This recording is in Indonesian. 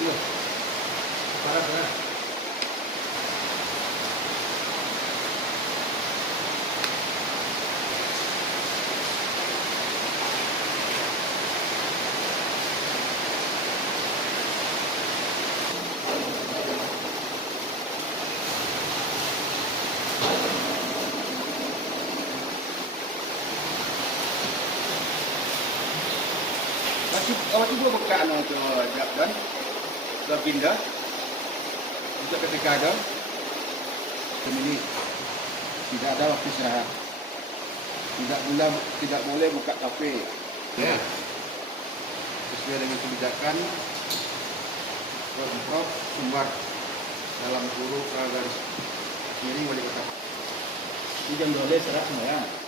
dulu. Parah kan? Awak ibu buka tu kan? Dah pindah. Untuk ketika ada ini tidak ada waktu istirahat. Tidak boleh buka kafe. Ya. Sesuai dengan kebijakan Pemprov Sumbar dalam kurung garis miring wali kota. Ini jam 12 serah semua ya.